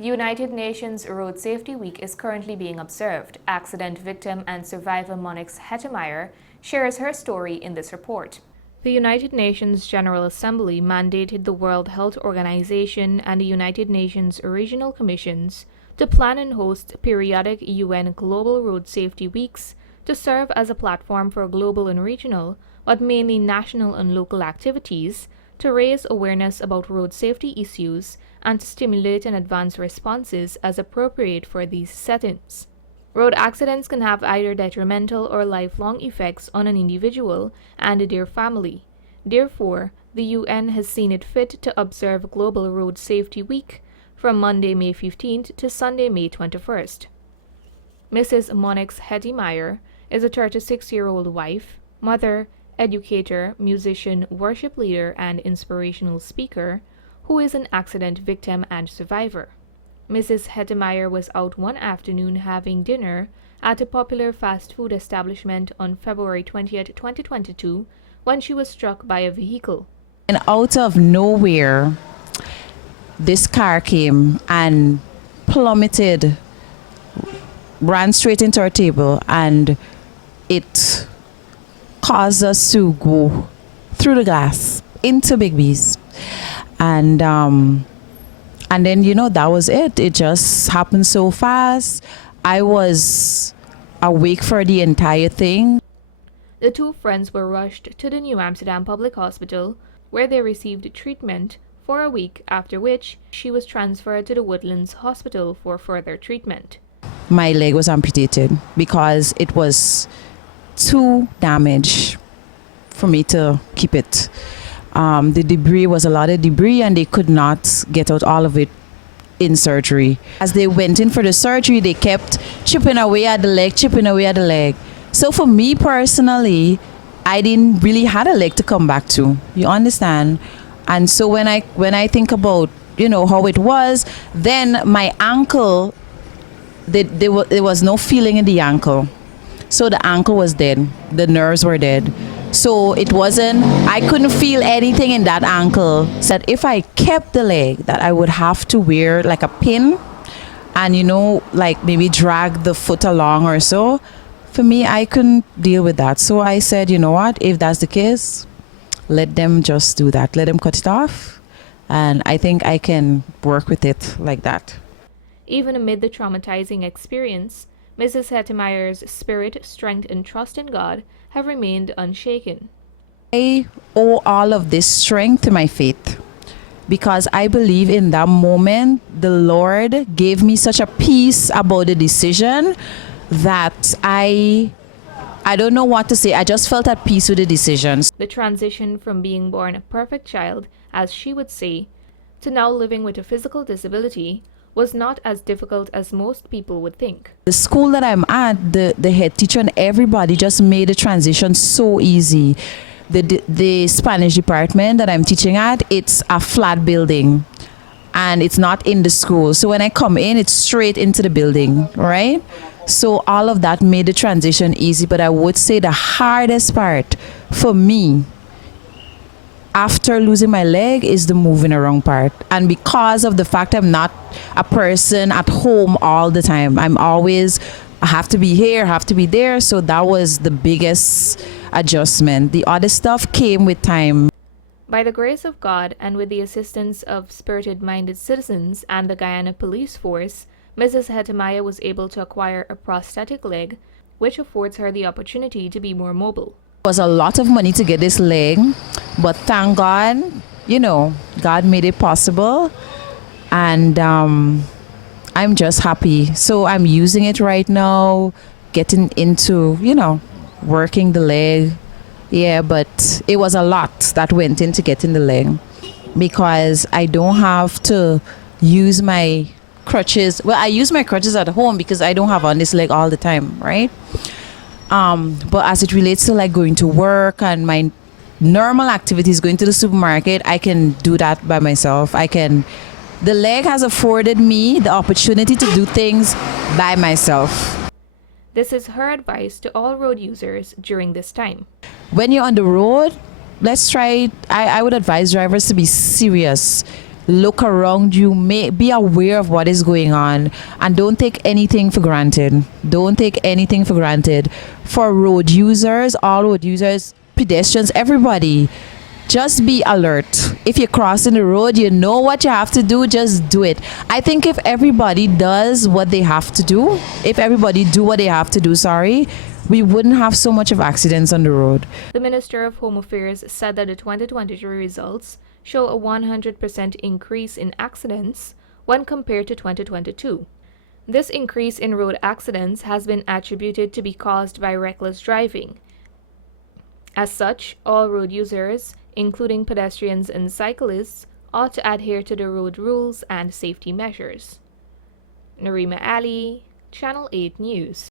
United Nations Road Safety Week is currently being observed. Accident victim and survivor Monix Hettemeyer shares her story in this report. The United Nations General Assembly mandated the World Health Organization and the United Nations regional commissions to plan and host periodic UN Global Road Safety Weeks to serve as a platform for global and regional, but mainly national and local activities to raise awareness about road safety issues and to stimulate and advance responses as appropriate for these settings. Road accidents can have either detrimental or lifelong effects on an individual and their family. Therefore, the UN has seen it fit to observe Global Road Safety Week from Monday, May 15th to Sunday, May 21st. Mrs. Monix Hettemeyer is a 36-year-old wife, mother, educator, musician, worship leader, and inspirational speaker who is an accident victim and survivor. Mrs. Hettemeyer was out one afternoon having dinner at a popular fast food establishment on February 20th, 2022, when she was struck by a vehicle. And out of nowhere, this car came and plummeted, ran straight into our table, and it caused us to go through the glass into Big B's. And then, that was it. It just happened so fast. I was awake for the entire thing. The two friends were rushed to the New Amsterdam Public Hospital, where they received treatment for a week, after which she was transferred to the Woodlands Hospital for further treatment. My leg was amputated because it was too damaged for me to keep it. The debris was a lot of debris, and they could not get out all of it in surgery. As they went in for the surgery, they kept chipping away at the leg. So for me personally, I didn't really had a leg to come back to. You understand? And so when I think about how it was, then my ankle, there was no feeling in the ankle. So the ankle was dead. The nerves were dead. So I couldn't feel anything in that ankle. Said if I kept the leg, that I would have to wear like a pin and, like maybe drag the foot along or so. For me, I couldn't deal with that. So I said, you know what, if that's the case, let them just do that. Let them cut it off. And I think I can work with it like that. Even amid the traumatizing experience, Mrs. Hettemeyer's spirit, strength, and trust in God have remained unshaken. I owe all of this strength to my faith, because I believe in that moment the Lord gave me such a peace about the decision that I don't know what to say. I just felt at peace with the decisions. The transition from being born a perfect child, as she would say, to now living with a physical disability was not as difficult as most people would think. The school that I'm at, the head teacher and everybody just made the transition so easy. The Spanish department that I'm teaching at, it's a flat building and it's not in the school. So when I come in, it's straight into the building, right? So all of that made the transition easy. But I would say the hardest part for me after losing my leg is the moving around part. And because of the fact I'm not a person at home all the time, I have to be here, have to be there. So that was the biggest adjustment. The other stuff came with time. By the grace of God and with the assistance of spirited-minded citizens and the Guyana police force, Mrs. Hettemeyer was able to acquire a prosthetic leg, which affords her the opportunity to be more mobile. It was a lot of money to get this leg, but thank God, God made it possible, and I'm just happy. So I'm using it right now, getting into, working the leg. Yeah, but it was a lot that went into getting the leg, because I don't have to use my crutches. Well, I use my crutches at home because I don't have on this leg all the time, right? But as it relates to like going to work and my normal activities, going to the supermarket, I can do that by myself. The leg has afforded me the opportunity to do things by myself. This is her advice to all road users during this time. When you're on the road, let's try, I would advise drivers to be serious. look around you, be aware of what is going on, and don't take anything for granted. Don't take anything for granted. For road users, all road users, pedestrians, everybody, just be alert. If you're crossing the road, you know what you have to do, just do it. I think if everybody does what they have to do, if everybody do what they have to do, we wouldn't have so much of accidents on the road. The Minister of Home Affairs said that the 2023 results show a 100% increase in accidents when compared to 2022. This increase in road accidents has been attributed to be caused by reckless driving. As such, all road users, including pedestrians and cyclists, ought to adhere to the road rules and safety measures. Narima Ali, Channel 8 News.